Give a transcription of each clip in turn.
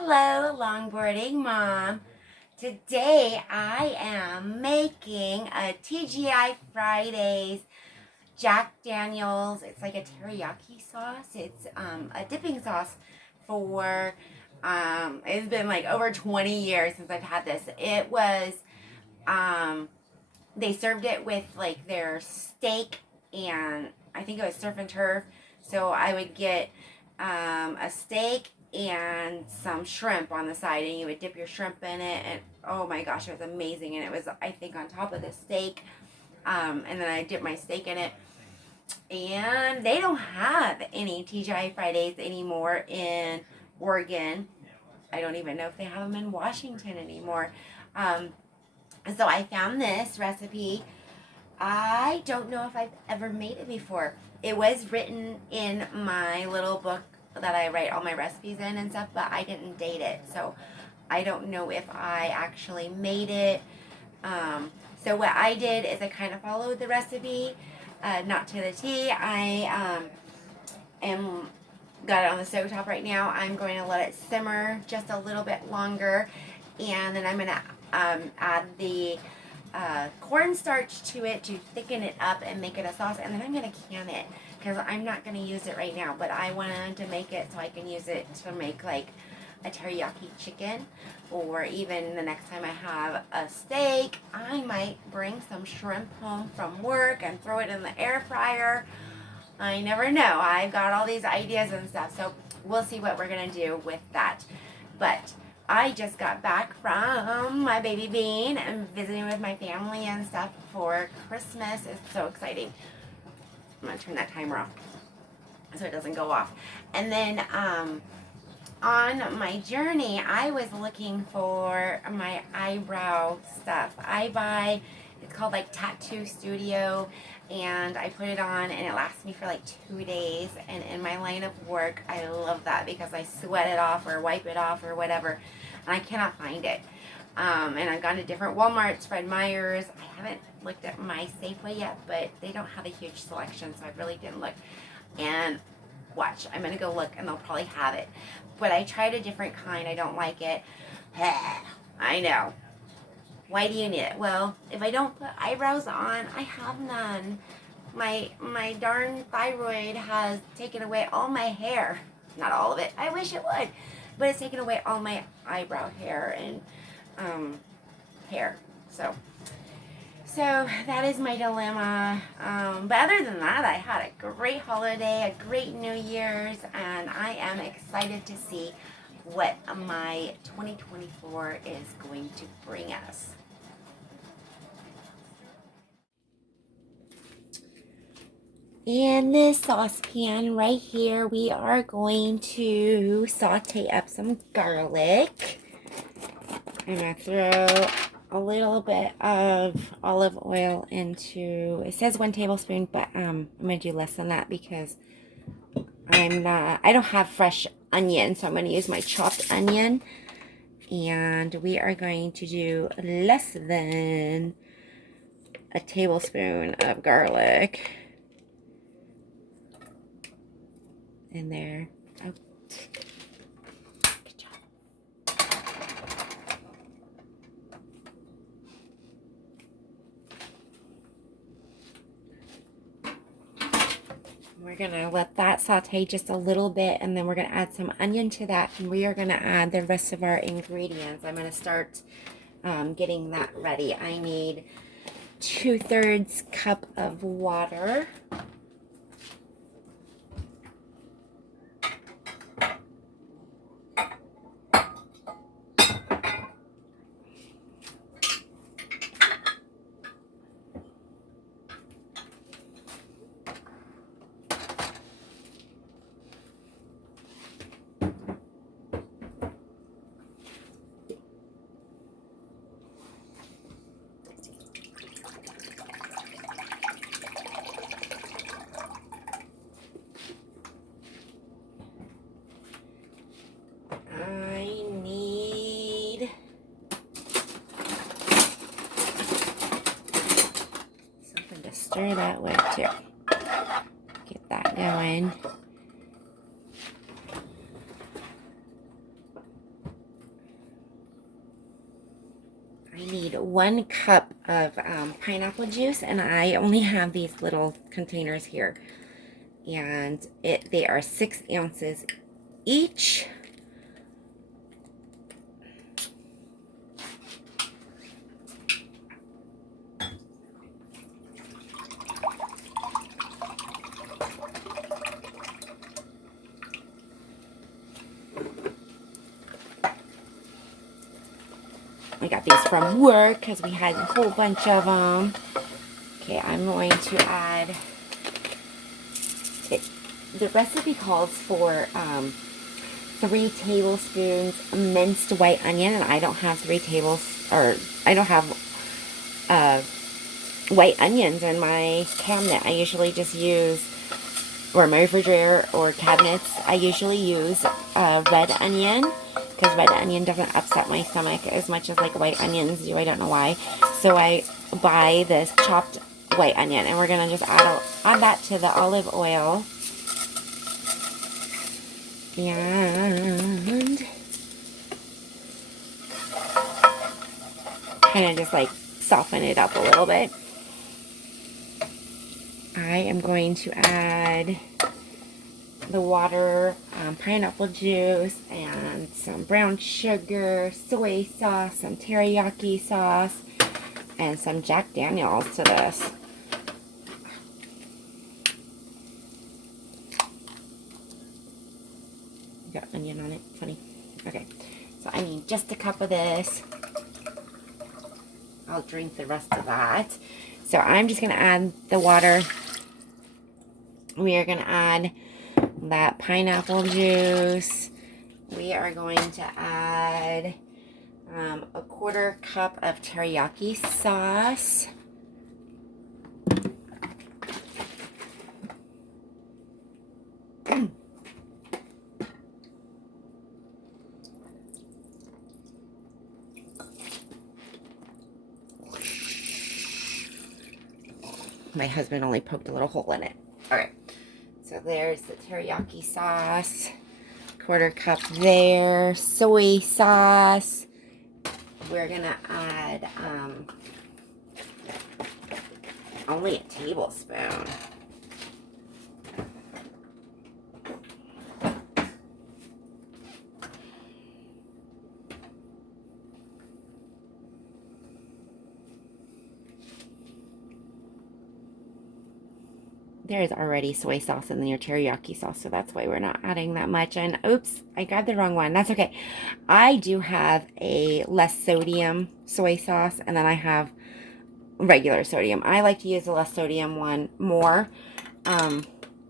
Hello, longboarding mom. Today I am making a TGI Fridays Jack Daniels. It's like a teriyaki sauce. It's a dipping sauce for, it's been like over 20 years since I've had this. It was, they served it with like their steak and I think it was surf and turf. So I would get a steak and some shrimp on the side, and you would dip your shrimp in it, and oh my gosh, it was amazing. And it was, I think, on top of the steak, and then I dipped my steak in it. And they don't have any TGI Fridays anymore in Oregon. I don't even know if they have them in Washington anymore. So I found this recipe. I don't know if I've ever made it before. It was written in my little book that I write all my recipes in and stuff, but I didn't date it. So I don't know if I actually made it. So what I did is I kind of followed the recipe, not to the T. I am got it on the stove top right now. I'm going to let it simmer just a little bit longer, and then I'm going to add the cornstarch to it to thicken it up and make it a sauce, and then I'm going to can it because I'm not going to use it right now, but I wanted to make it so I can use it to make like a teriyaki chicken, or even the next time I have a steak, I might bring some shrimp home from work and throw it in the air fryer. I never know. I've got all these ideas and stuff, so we'll see what we're going to do with that. But I just got back from my baby bean and visiting with my family and stuff for Christmas. It's so exciting. I'm going to turn that timer off so it doesn't go off. And then on my journey, I was looking for my eyebrow stuff. I buy, it's called like Tattoo Studio, and I put it on and it lasts me for like 2 days. And in my line of work, I love that because I sweat it off or wipe it off or whatever, and I cannot find it. And I've gone to different Walmarts, Fred Meyer's. I haven't looked at my Safeway yet, but they don't have a huge selection, so I really didn't look. And watch, I'm gonna go look and they'll probably have it. But I tried a different kind. I don't like it. I know. Why do you need it? Well, if I don't put eyebrows on, I have none. My darn thyroid has taken away all my hair. Not all of it. I wish it would. But it's taken away all my eyebrow hair and hair. So that is my dilemma. But other than that, I had a great holiday, a great New Year's, and I am excited to see what my 2024 is going to bring us. In this saucepan right here, we are going to saute up some garlic. I'm going to throw a little bit of olive oil into, it says 1 tablespoon, but I'm going to do less than that because I don't have fresh onion, so I'm going to use my chopped onion. And we are going to do less than a tablespoon of garlic in there. Oh. Good job. We're going to let that saute just a little bit, and then we're going to add some onion to that, and we are going to add the rest of our ingredients. I'm going to start getting that ready. I need 2/3 cup of water. Stir that with too. Get that going. I need 1 cup of pineapple juice, and I only have these little containers here. And they are 6 ounces each. I got these from work because we had a whole bunch of them. Okay, I'm going to add it. The recipe calls for 3 tablespoons minced white onion, and I don't have I don't have white onions in my cabinet. I usually just use, or my refrigerator or cabinets, I usually use red onion, because red onion doesn't upset my stomach as much as like white onions do. I don't know why. So I buy this chopped white onion, and we're gonna just add that to the olive oil. And kind of just like soften it up a little bit. I am going to add the water, pineapple juice, and some brown sugar, soy sauce, some teriyaki sauce, and some Jack Daniels to this. Got onion on it, funny. Okay, so I need just a cup of this. I'll drink the rest of that. So I'm just going to add the water. We are going to add that pineapple juice. We are going to add a 1/4 cup of teriyaki sauce. My husband only poked a little hole in it. Alright, so there's the teriyaki sauce. 1/4 cup there. Soy sauce. We're gonna add only a tablespoon. There's already soy sauce in your teriyaki sauce, so that's why we're not adding that much. And oops, I grabbed the wrong one. That's okay. I do have a less sodium soy sauce, and then I have regular sodium. I like to use the less sodium one more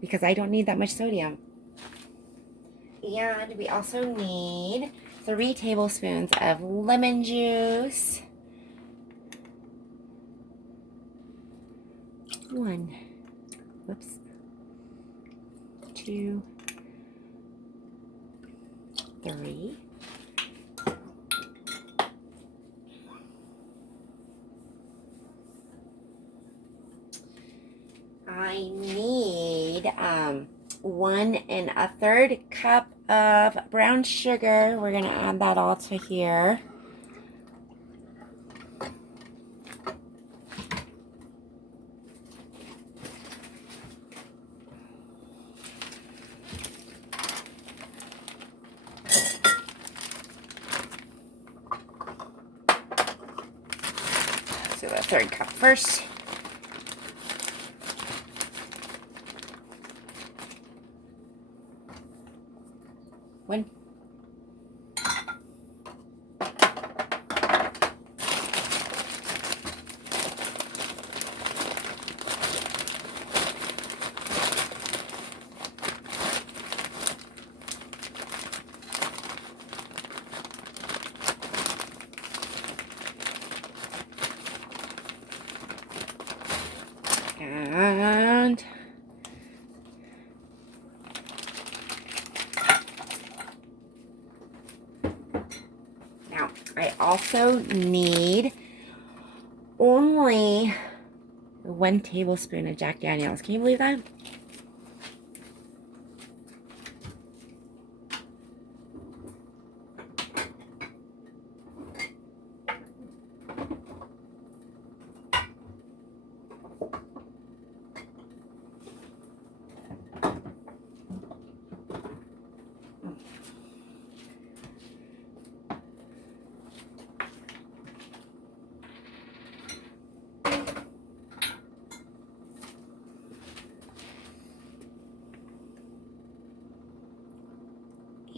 because I don't need that much sodium. And we also need 3 tablespoons of lemon juice. 1, whoops, 2, 3. I need 1 1/3 cup of brown sugar. We're gonna add that all to here. So the 1/3 cup first. One. And now I also need only 1 tablespoon of Jack Daniels. Can you believe that?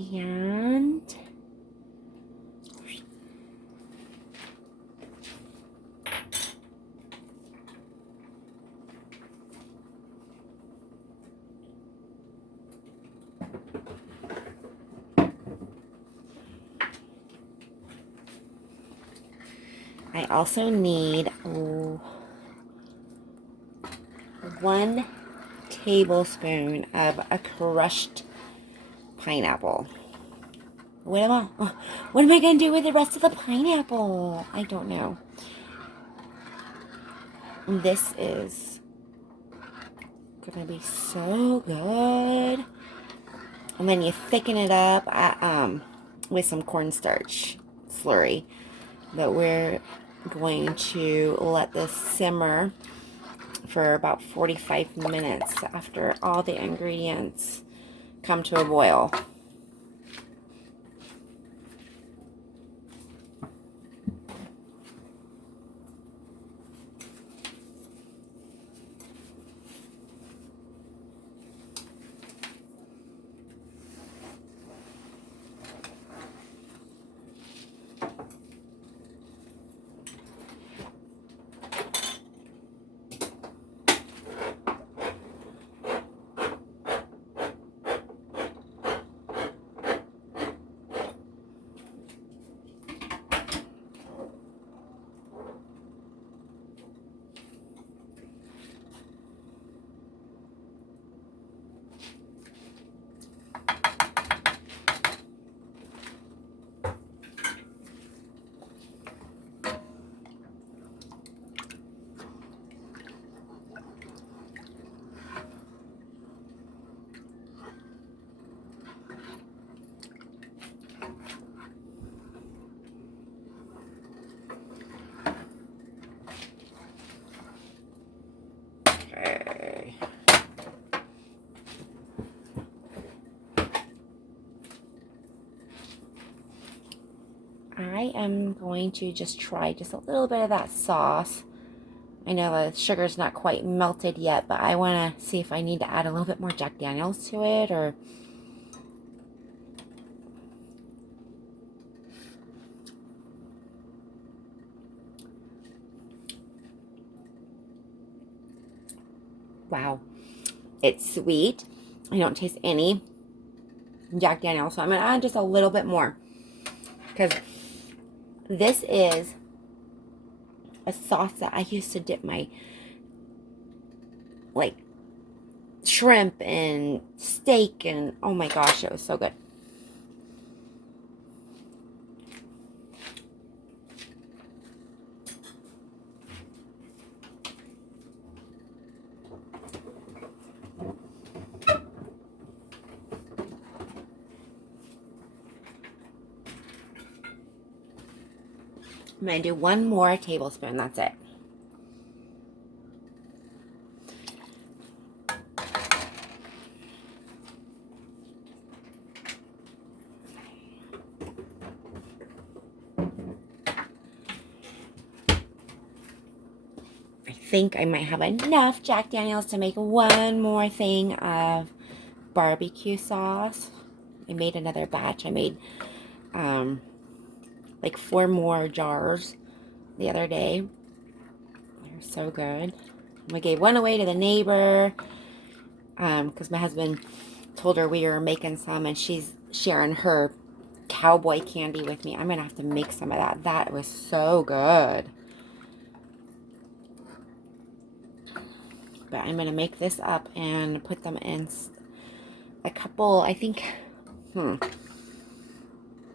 And I also need 1 tablespoon of a crushed pineapple. What am I going to do with the rest of the pineapple? I don't know. This is going to be so good. And then you thicken it up with some cornstarch slurry. But we're going to let this simmer for about 45 minutes after all the ingredients come to a boil. Okay. I am going to just try just a little bit of that sauce. I know the sugar's not quite melted yet, but I want to see if I need to add a little bit more Jack Daniels to it, or wow, it's sweet. I don't taste any Jack Daniels, so I'm going to add just a little bit more, because this is a sauce that I used to dip my like shrimp and steak, and oh my gosh, it was so good. I'm going to do 1 more tablespoon. That's it. I think I might have enough Jack Daniels to make 1 more thing of barbecue sauce. I made another batch. I made like 4 more jars the other day. They're so good. I gave 1 away to the neighbor because my husband told her we were making some, and she's sharing her cowboy candy with me. I'm gonna have to make some of that. That was so good. But I'm gonna make this up and put them in a couple, I think,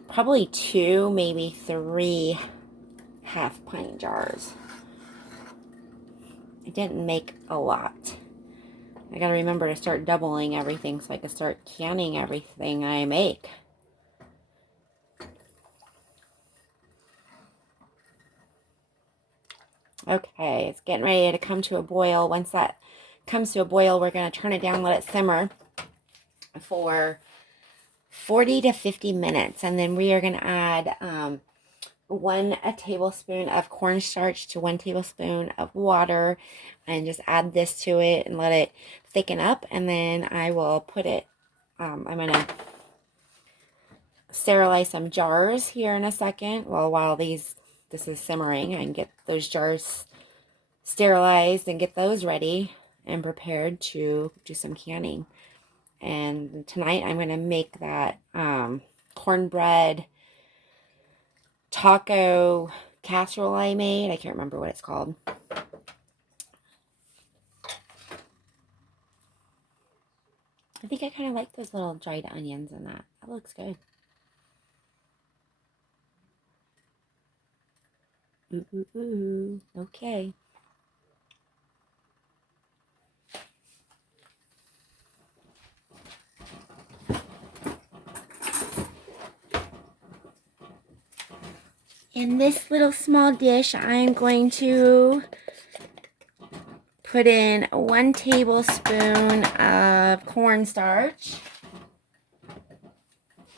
probably 2, maybe 3 half-pint jars. I didn't make a lot. I gotta remember to start doubling everything so I can start canning everything I make. Okay, it's getting ready to come to a boil. Once that comes to a boil, we're going to turn it down, let it simmer for 40 to 50 minutes. And then we are going to add 1 tablespoon of cornstarch to 1 tablespoon of water, and just add this to it and let it thicken up. And then I will put it, I'm going to sterilize some jars here in a second. Well, while this is simmering, I can get those jars sterilized and get those ready and prepared to do some canning. And tonight I'm going to make that cornbread taco casserole I made. I can't remember what it's called. I think I kind of like those little dried onions in that. That looks good. Ooh, ooh, ooh. Okay. In this little small dish, I'm going to put in 1 tablespoon of cornstarch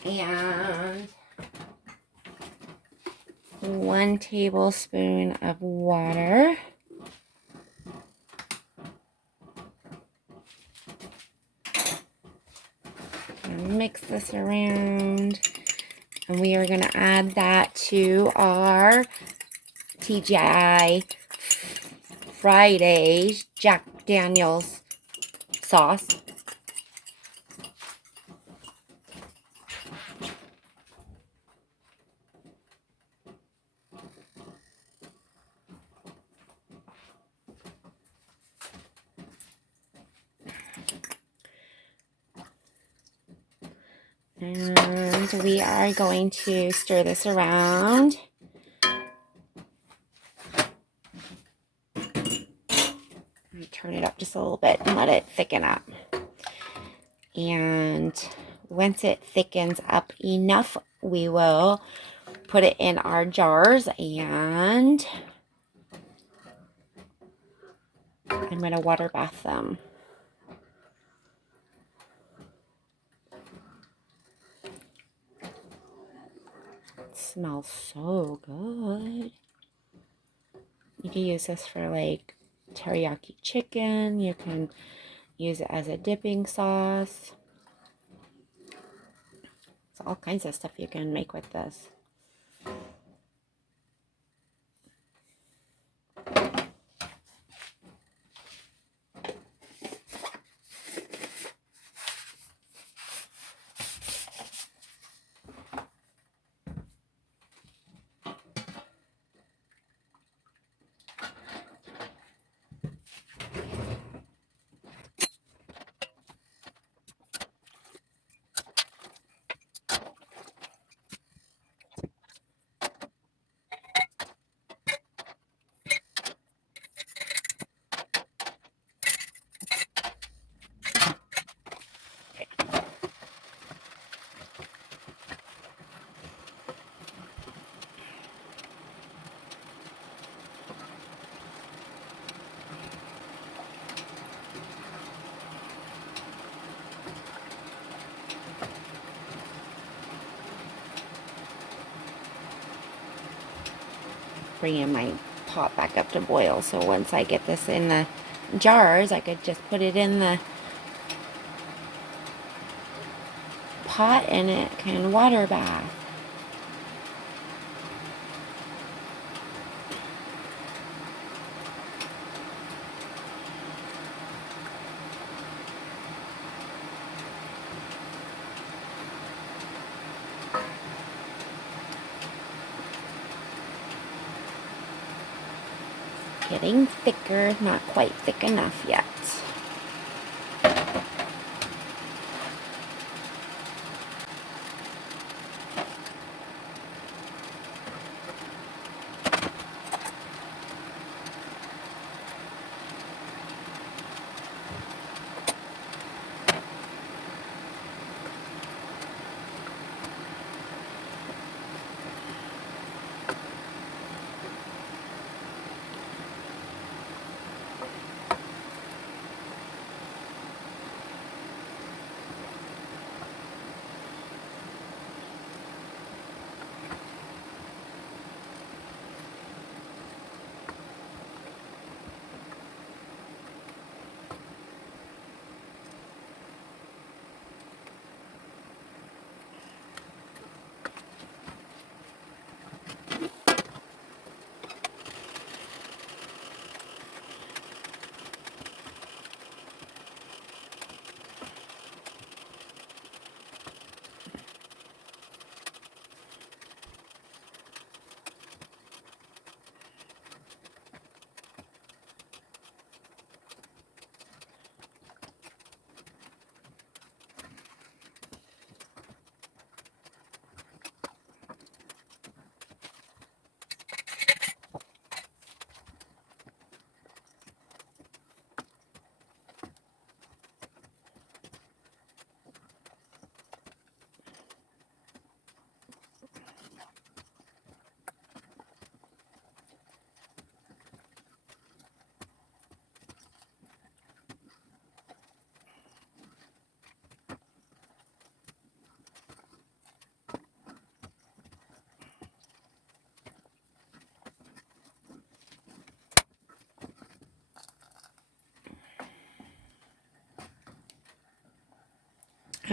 and 1 tablespoon of water. Mix this around, and we are going to add that to our TGI Fridays Jack Daniels sauce. And we are going to stir this around. Turn it up just a little bit and let it thicken up. And once it thickens up enough, we will put it in our jars, and I'm going to water bath them. It smells so good. You can use this for like teriyaki chicken. You can use it as a dipping sauce. There's all kinds of stuff you can make with this. Bringing my pot back up to boil, so once I get this in the jars, I could just put it in the pot and it can water bath. Getting thicker, not quite thick enough yet.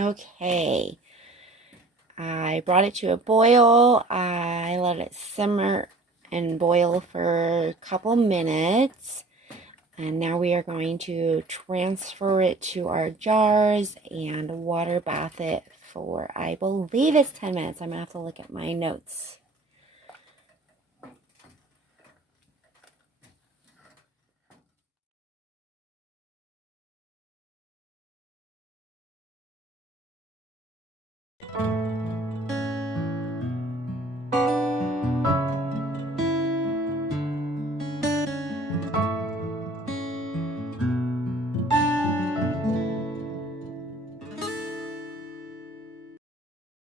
Okay. I brought it to a boil. I let it simmer and boil for a couple minutes. And now we are going to transfer it to our jars and water bath it for, I believe it's 10 minutes. I'm going to have to look at my notes.